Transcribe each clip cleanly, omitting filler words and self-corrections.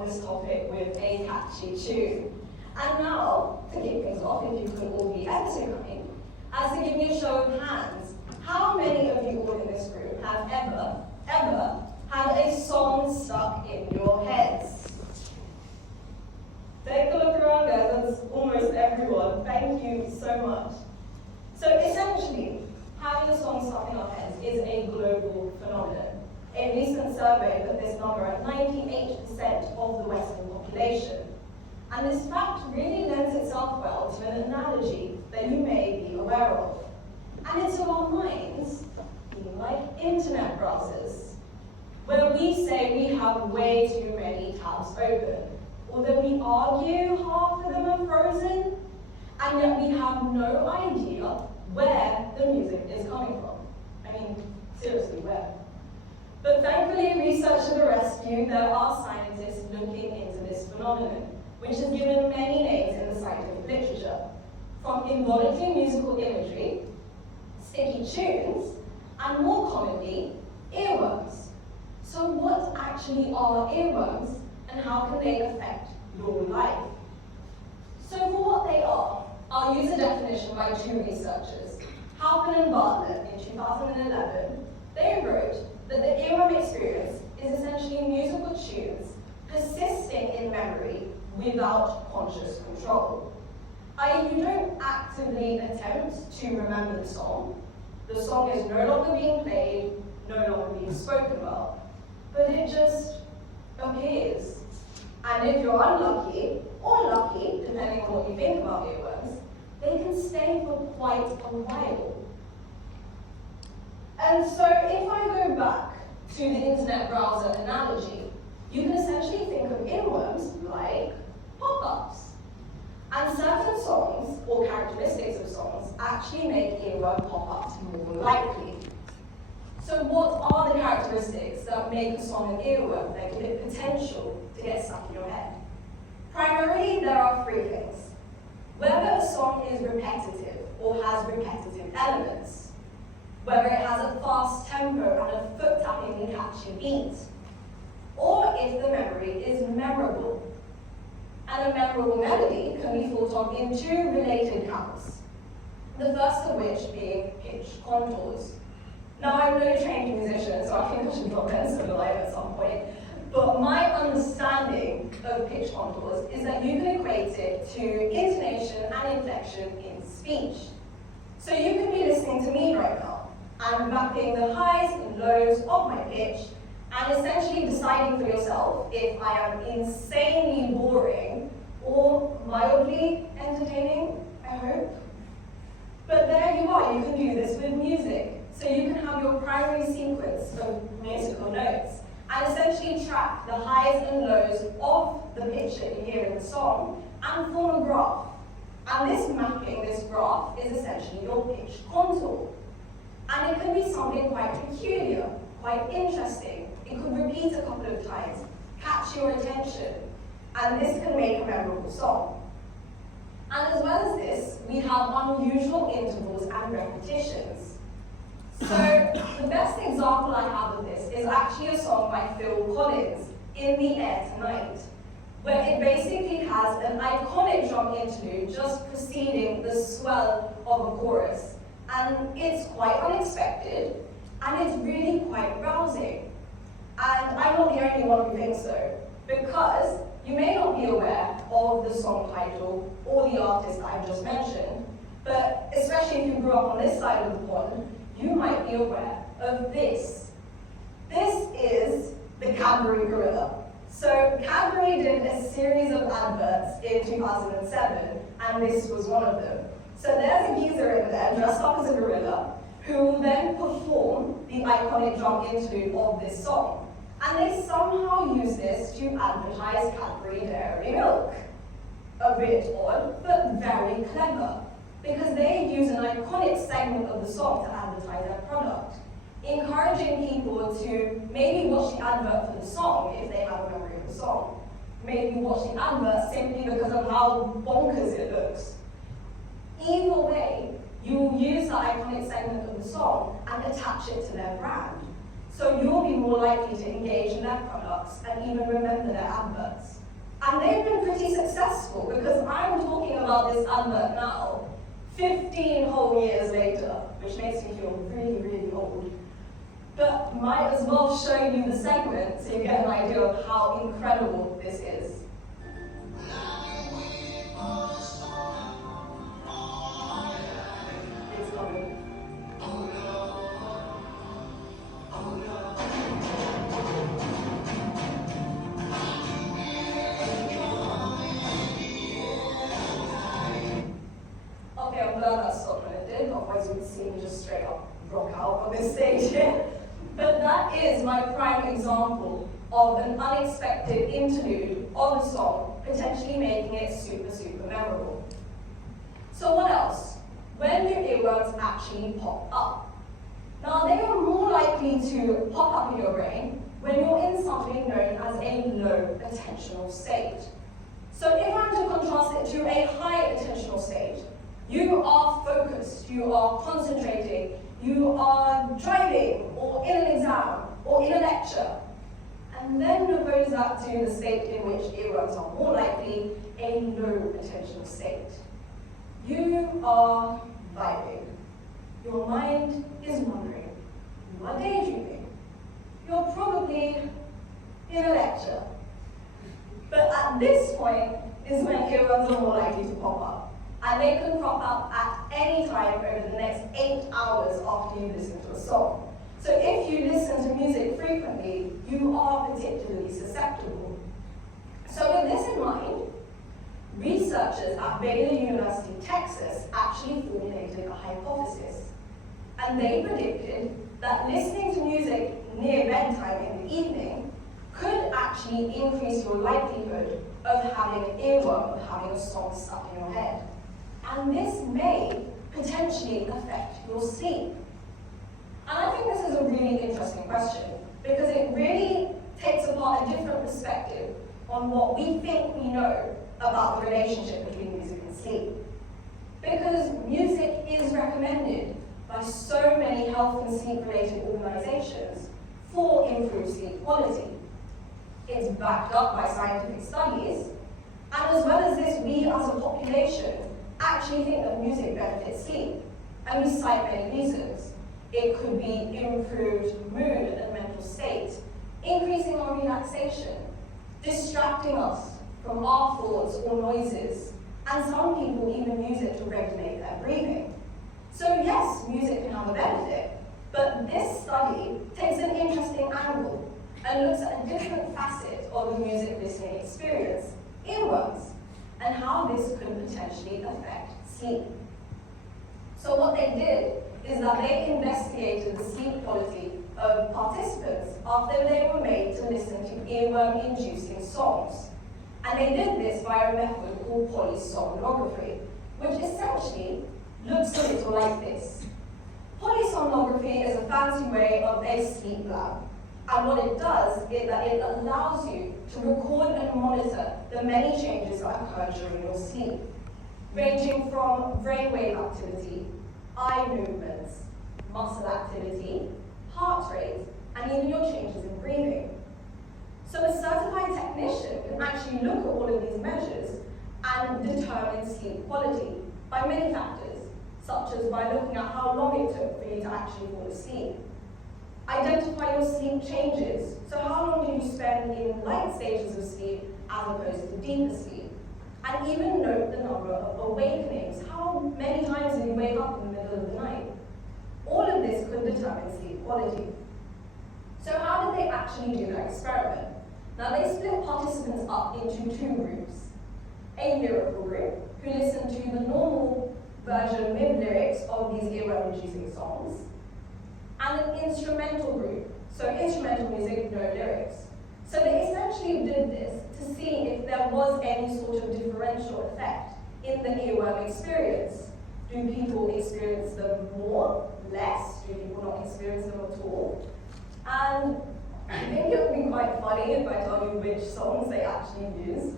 on this topic with a catchy tune. And now, to kick things off, if you could all be ever so kind, as to give me a show of hands, how many of you all in this room have ever had a song stuck in your heads? Take a look around, guys. That's almost everyone. Thank you so much. So essentially, having a song stuck in our heads is a global phenomenon. A recent survey put this number at 98% of the Western population. And this fact really lends itself well to an analogy that you may be aware of. And it's of our minds being like internet browsers, where we say we have way too many tabs open, or that we argue half of them are frozen, and yet we have no idea where the music is coming from. I mean, seriously, where? But thankfully, research to the rescue, there are scientists looking into this phenomenon, which has given many names in the scientific literature, from involuntary musical imagery, sticky tunes, and more commonly, earworms. So what actually are earworms, and how can they affect your life? So for what they are, I'll use a definition by two researchers, Halpin and Bartlett in 2011. They wrote that the earworm experience is essentially musical tunes persisting in memory without conscious control. I.e., you don't actively attempt to remember the song is no longer being played, no longer being spoken about, but it just appears. And if you're unlucky, or lucky, depending on what you think about earworms, they can stay for quite a while. And so if I go back to the internet browser analogy, you can essentially think of earworms like pop-ups. And certain songs, or characteristics of songs, actually make earworm pop-ups more likely. So what are the characteristics that make a song an earworm that give it potential to get stuck in your head? Primarily, there are three things. Whether a song is repetitive or has repetitive elements, whether it has a fast tempo and a foot-tapping catchy beat, or if the memory is memorable. And a memorable melody can be thought of in two related camps, the first of which being pitch contours. Now, I'm no trained musician, so I think I should drop in some light at some point, but my understanding of pitch contours is that you can equate it to intonation and inflection in speech. So you can be listening to me right now, and mapping the highs and lows of my pitch, and essentially deciding for yourself if I am insanely boring or mildly entertaining, I hope. But there you are, you can do this with music. So you can have your primary sequence of musical notes and essentially track the highs and lows of the pitch that you hear in the song and form a graph. And this mapping, this graph, is essentially your pitch contour. And it can be something quite peculiar, quite interesting. It could repeat a couple of times, catch your attention, and this can make a memorable song. And as well as this, we have unusual intervals and repetitions. So the best example I have of this is actually a song by Phil Collins, In the Air Tonight, where it basically has an iconic drum interlude just preceding the swell of a chorus. And it's quite unexpected, and it's really quite rousing. And I'm not the only one who thinks so, because you may not be aware of the song title or the artist that I've just mentioned, but especially if you grew up on this side of the pond, you might be aware of this. This is the Cadbury Gorilla. So Cadbury did a series of adverts in 2007, and this was one of them. So there's a geezer in there dressed up as a gorilla who will then perform the iconic drum interlude of this song. And they somehow use this to advertise Cadbury Dairy Milk. A bit odd, but very clever, because they use an iconic segment of the song to advertise their product, encouraging people to maybe watch the advert for the song if they have a memory of the song, maybe watch the advert simply because of how bonkers it looks. Either way, you will use the iconic segment of the song and attach it to their brand. So you'll be more likely to engage in their product products and even remember their adverts. And they've been pretty successful because I'm talking about this advert now, 15 whole years later, which makes me feel really, really old. But might as well show you the segment so you get an idea of how incredible this is. It's coming. Okay, I'm glad that stopped when it did, otherwise you would see me just straight up rock out on this stage here. But that is my prime example of an unexpected interlude of a song, potentially making it super, super memorable. So what else? When do earworms actually pop up? Now, they are more likely to pop up in your brain when you're in something known as a low attentional state. So if I'm to contrast it to a high attentional state, you are focused, you are concentrating, you are driving, or in an exam, or in a lecture. And then oppose that to the state in which earworms are more likely a low attentional state. You are vibing. Your mind is wandering. You are daydreaming. You're probably in a lecture. But at this point is when earworms are more likely to pop up. And they can crop up at any time over the next 8 hours after you listen to a song. So if you listen to music frequently, you are particularly susceptible. So with this in mind, researchers at Baylor University, Texas, actually formulated a hypothesis. And they predicted that listening to music near bedtime in the evening could actually increase your likelihood of having an earworm, of having a song stuck in your head. And this may potentially affect your sleep. And I think this is a really interesting question because it really takes apart a different perspective on what we think we know about the relationship between music and sleep. Because music is recommended by so many health and sleep-related organizations for improved sleep quality. It's backed up by scientific studies, and as well as this, we as a population actually think that music benefits sleep, and we cite many reasons. It could be improved mood and mental state, increasing our relaxation, distracting us from our thoughts or noises, and some people even use it to regulate their breathing. So yes, music can have a benefit, but this study takes an interesting angle and looks at a different facet of the music listening experience, earworms, and how this could potentially affect sleep. So what they did is that they investigated the sleep quality of participants after they were made to listen to earworm-inducing songs. And they did this via a method called polysomnography, which essentially looks a little like this. Polysomnography is a fancy way of a sleep lab. And what it does is that it allows you to record and monitor the many changes that occur during your sleep, ranging from brainwave activity, eye movements, muscle activity, heart rate, and even your changes in breathing. So a certified technician can actually look at all of these measures and determine sleep quality by many factors, such as by looking at how long it took for you to actually fall asleep. Identify your sleep changes. So how long do you spend in light stages of sleep as opposed to deeper sleep? And even note the number of awakenings. How many times do you wake up in the middle of the night? All of this could determine sleep quality. So how did they actually do that experiment? Now they split participants up into two groups. A lyrical group, who listened to the normal version with lyrics of these earworm-inducing songs, and an instrumental group, so instrumental music, no lyrics. So they essentially did this to see if there was any sort of differential effect in the earworm experience. Do people experience them more, less? Do people not experience them at all? And I think it would be quite funny if I tell you which songs they actually use,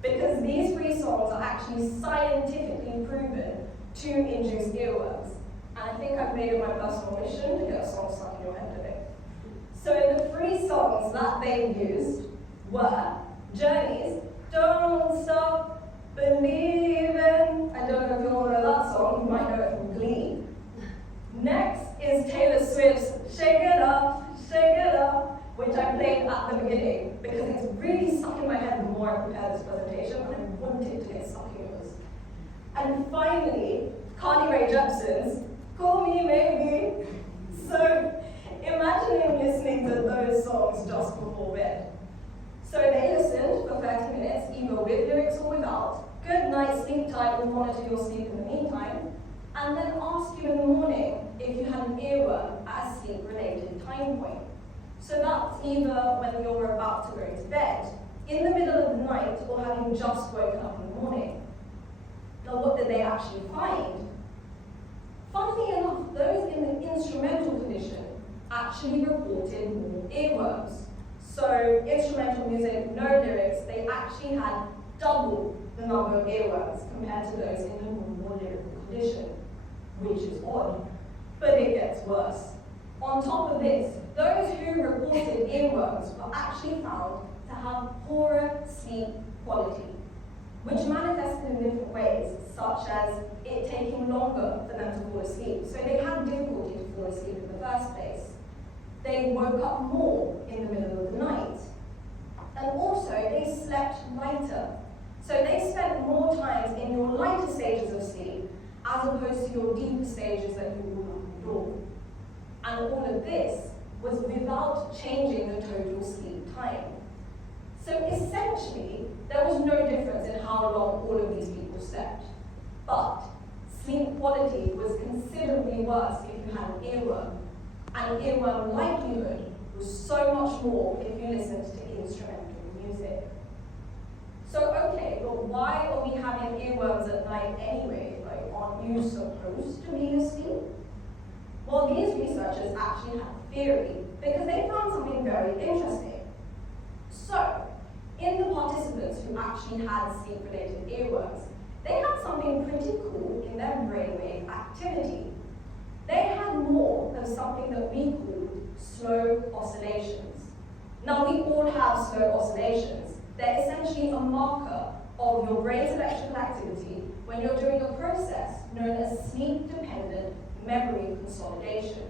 because these three songs are actually scientifically proven to induce earworms. And I think I've made it my personal mission to get a song stuck in your head today. So the three songs that they used were Journey's Don't Stop Believing. I don't know if you all know that song, you might know it from Glee. Next is Taylor Swift's Shake It Up, which I played at the beginning because it's really stuck in my head the more I prepared this presentation, and I wanted to get stuck in yours. And finally, Carly Rae Jepsen's Call Me Maybe. So imagine listening to those songs just before bed. So they listened for 30 minutes, either with lyrics or without. Good night's sleep time will monitor your sleep in the meantime, and then ask you in the morning if you had an earworm at a sleep-related time point. So that's either when you're about to go to bed, in the middle of the night, or having just woken up in the morning. Now, what did they actually find? Funnily enough, those in the instrumental condition actually reported more earworms. So instrumental music, no lyrics, they actually had double the number of earworms compared to those in the more lyrical condition, which is odd, but it gets worse. On top of this, those who reported earworms were actually found to have poorer sleep quality, which manifested in different ways, such as it taking longer for them to fall asleep. So they had difficulty to fall asleep in the first place. They woke up more in the middle of the night. And also, they slept lighter. So they spent more time in your lighter stages of sleep as opposed to your deeper stages that you woke up in dawn. And all of this was without changing the total sleep time. So essentially, there was no difference in how long all of these people slept. But sleep quality was considerably worse if you had an earworm. And earworm likelihood was so much more if you listened to instrumental music. So okay, but why are we having earworms at night anyway? Like, aren't you supposed to be asleep? Well, these researchers actually had a theory because they found something very interesting. So, in the participants who actually had sleep-related earworms, they had something pretty cool in their brainwave activity. They had more of something that we call slow oscillations. Now, we all have slow oscillations. They're essentially a marker of your brain's electrical activity when you're doing a process known as sleep-dependent memory consolidation.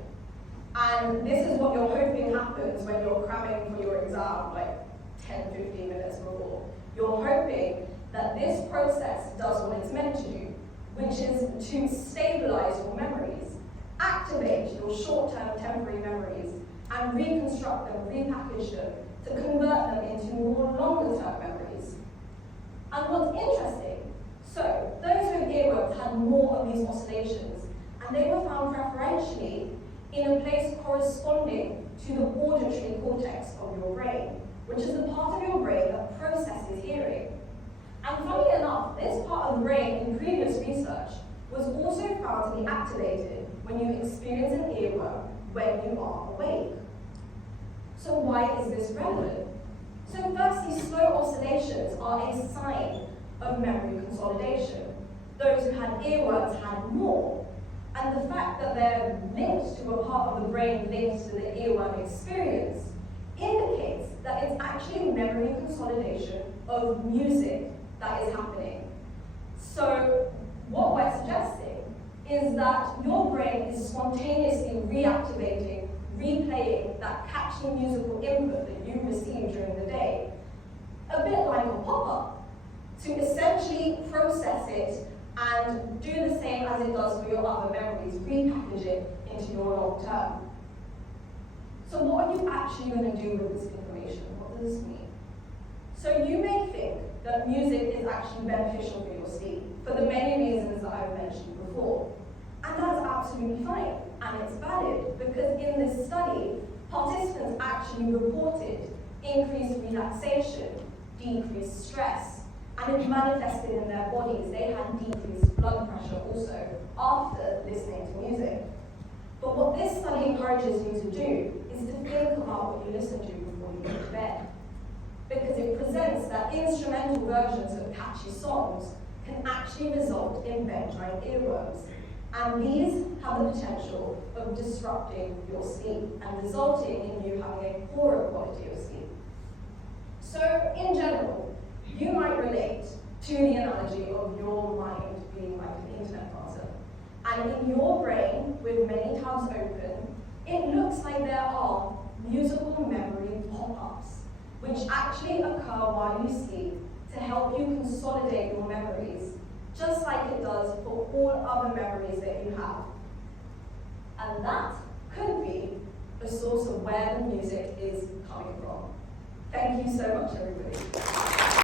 And this is what you're hoping happens when you're cramming for your exam, like 10, 15 minutes before. You're hoping that this process does what it's meant to do, which is to stabilize your memories, activate your short-term temporary memories, and reconstruct them, repackage them, to convert them into more longer-term memories. And what's interesting, so those with earworms had more of these oscillations, and they were found preferentially in a place corresponding to the auditory cortex of your brain, which is the part of your brain that processes hearing. And funny enough, this part of the brain in previous research was also found to be activated when you experience an earworm when you are awake. So why is this relevant? So firstly, slow oscillations are a sign of memory consolidation. Those who had earworms had more. And the fact that they're linked to a part of the brain linked to the earworm experience indicates that it's actually memory consolidation of music that is happening. So what we're suggesting is that your brain is spontaneously reactivating, replaying that catchy musical input that you received during the day, a bit like a pop-up, to essentially process it and do the same as it does for your other memories, repackage it into your long term. So what are you actually going to do with this information? What does this mean? So you may think that music is actually beneficial for your sleep, for the many reasons that I've mentioned before. And that's absolutely fine, and it's valid, because in this study, participants actually reported increased relaxation, decreased stress, and it manifested in their bodies. They had decreased blood pressure also after listening to music. But what this study encourages you to do is to think about what you listen to before you go to bed. Because it presents that instrumental versions of catchy songs can actually result in bedtime earworms. And these have the potential of disrupting your sleep and resulting in you having a poorer quality of sleep. So, in general, you might relate to the analogy of your mind being like an internet browser. And in your brain, with many tabs open, it looks like there are musical memory pop-ups, which actually occur while you sleep to help you consolidate your memories, just like it does for all other memories that you have. And that could be a source of where the music is coming from. Thank you so much, everybody.